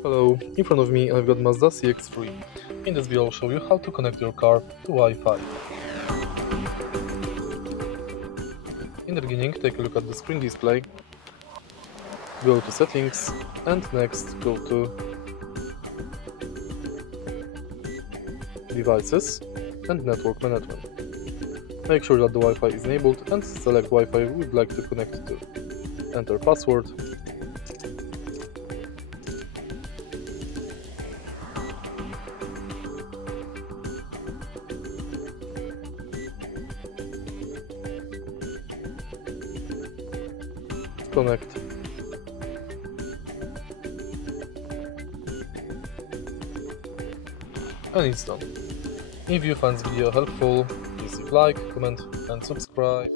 Hello, in front of me I've got Mazda CX-3. In this video I'll show you how to connect your car to Wi-Fi. In the beginning, take a look at the screen display, go to settings, and next go to devices and network management. Make sure that the Wi-Fi is enabled and select Wi-Fi you would like to connect to. Enter password, connect, and it's done. If you find this video helpful, please leave like, comment and subscribe.